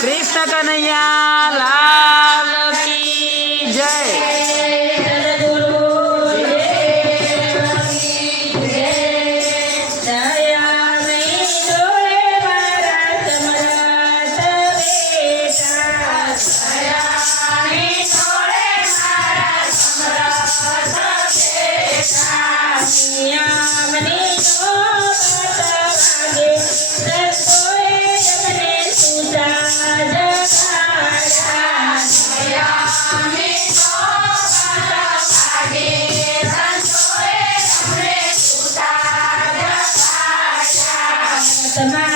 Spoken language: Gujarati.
કૃષ્ણ કનૈયા લાલ. chamar